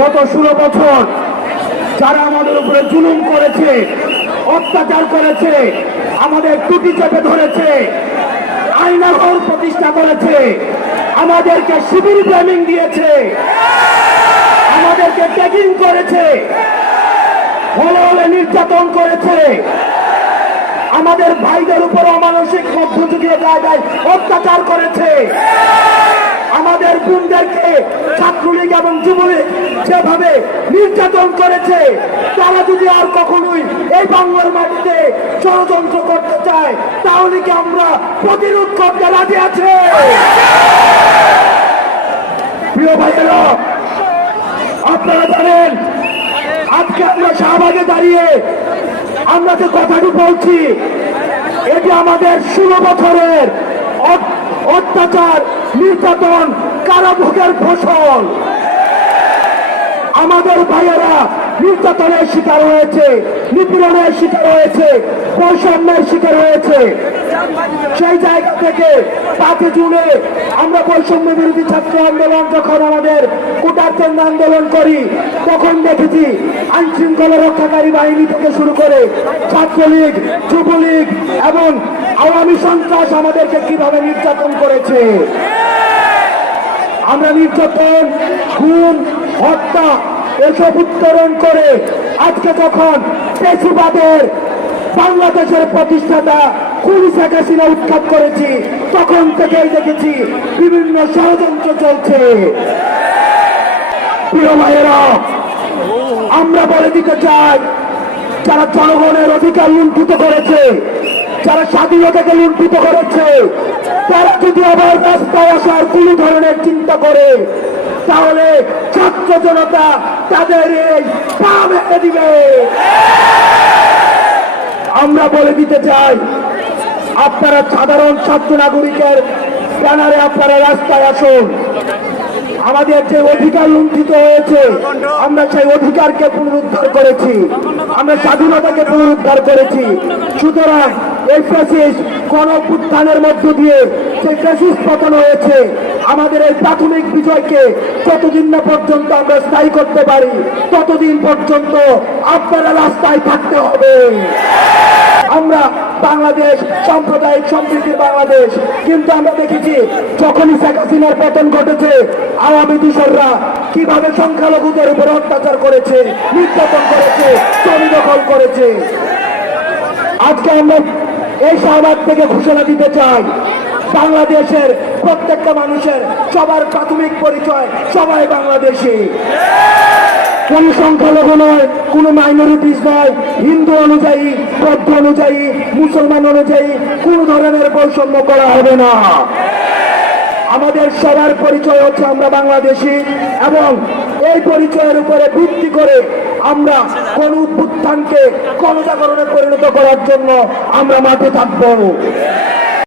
গত 16 বছর যারা আমাদের উপরে জুলুম করেছে, অত্যাচার করেছে, আমাদের টুটি চেপে ধরেছে, আইনাঘর প্রতিষ্ঠা করেছে, আমাদেরকে শিবির ট্রেনিং দিয়েছে, আমাদেরকে ট্যাগিং করেছে, হলে হলে নির্যাতন করেছে, আমাদের ভাইদের উপর অমানসিক মধ্যযুগীয় জায়গায় অত্যাচার করেছে, আমাদের বোনদেরকে ছাত্রলীগ এবং যুবলীগ যেভাবে নির্যাতন করেছে, তারা যদি আর কখনোই এই বাংলার মাটিতে ষড়যন্ত্র করতে চায় তাহলে কি আমরা প্রতিরোধ করতে রাজি আছে? প্রিয় ভাইয়েরা, আপনারা জানেন আজকে আমরা শাহবাগে দাঁড়িয়ে আমরা যে কথাটি বলছি এটি আমাদের 16 বছরের অত্যাচার, নির্যাতন, কারাভোগের ফসল। আমাদের ভাইয়েরা নির্যাতনের শিকার হয়েছে, নিপীড়নের শিকার হয়েছে, বৈষম্যের শিকার হয়েছে। সেই জায়গা থেকে 5 জুনে আমরা বৈষম্য বিরোধী ছাত্র আন্দোলন যখন আমাদের কোটার কেন্দ্র আন্দোলন করি তখন দেখেছি আইন শৃঙ্খলা রক্ষাকারী বাহিনী থেকে শুরু করে ছাত্রলীগ, যুবলীগ এবং আওয়ামী সন্ত্রাস আমাদেরকে কিভাবে নির্যাতন করেছে। আমরা নির্যাতন, খুন, হত্যা এসব উত্তরণ করে আজকে যখন ফ্যাসিবাদের বাংলাদেশের প্রতিষ্ঠাতা খুনি শেখ হাসিনা উৎখাত করেছি তখন থেকেই দেখেছি বিভিন্ন ষড়যন্ত্র চলছে। প্রিয় ভাইয়েরা, আমরা বলে দিতে চাই যারা জনগণের অধিকার লুণ্ঠিত করেছে, যারা স্বাধীনতাকে লুণ্ঠিত করেছে, তারা যদি আবার রাস্তায় আসার কোন ধরনের চিন্তা করে তাহলে ছাত্র জনতা তাদের এই পা ভেঙে দিবে। আমরা বলে দিতে চাই আপনারা সাধারণ ছাত্র নাগরিকের ব্যানারে আপনারা রাস্তায় আসুন। আমাদের যে অধিকার লুণ্ঠিত হয়েছে আমরা সেই অধিকারকে পুনরুদ্ধার করেছি, আমরা স্বাধীনতাকে পুনরুদ্ধার করেছি। সুতরাং এই ফ্যাসিস্ট গণঅভ্যুত্থানের মধ্য দিয়ে যে ফ্যাসিস্ট পতন হয়েছে আমাদের এই প্রাথমিক বিজয়কে যতদিন না পর্যন্ত আমরা স্থায়ী করতে পারি ততদিন পর্যন্ত আপনারা রাস্তায় থাকতে হবে। আমরা বাংলাদেশ সাম্প্রদায়িক সম্প্রীতির বাংলাদেশ, কিন্তু আমরা দেখেছি যখনই শেখ হাসিনার পতন ঘটেছে আওয়ামী দূষররা কিভাবে সংখ্যালঘুদের উপর অত্যাচার করেছে, নির্যাতন করেছে, জমি দখল করেছে। আজকে আমরা এই শাহবাগ থেকে ঘোষণা দিতে চাই বাংলাদেশের প্রত্যেকটা মানুষের সবার প্রাথমিক পরিচয় সবাই বাংলাদেশী। কোন সংখ্যালঘু নয়, কোন মাইনরিটিস নয়, হিন্দু অনুযায়ী, বৌদ্ধ অনুযায়ী, মুসলমান অনুযায়ী কোন ধরনের বৈষম্য করা হবে না। আমাদের সবার পরিচয় হচ্ছে আমরা বাংলাদেশী এবং এই পরিচয়ের উপরে ভিত্তি করে আমরা কোন উত্থানকে গণজাগরণে পরিণত করার জন্য আমরা মাঠে থাকবো।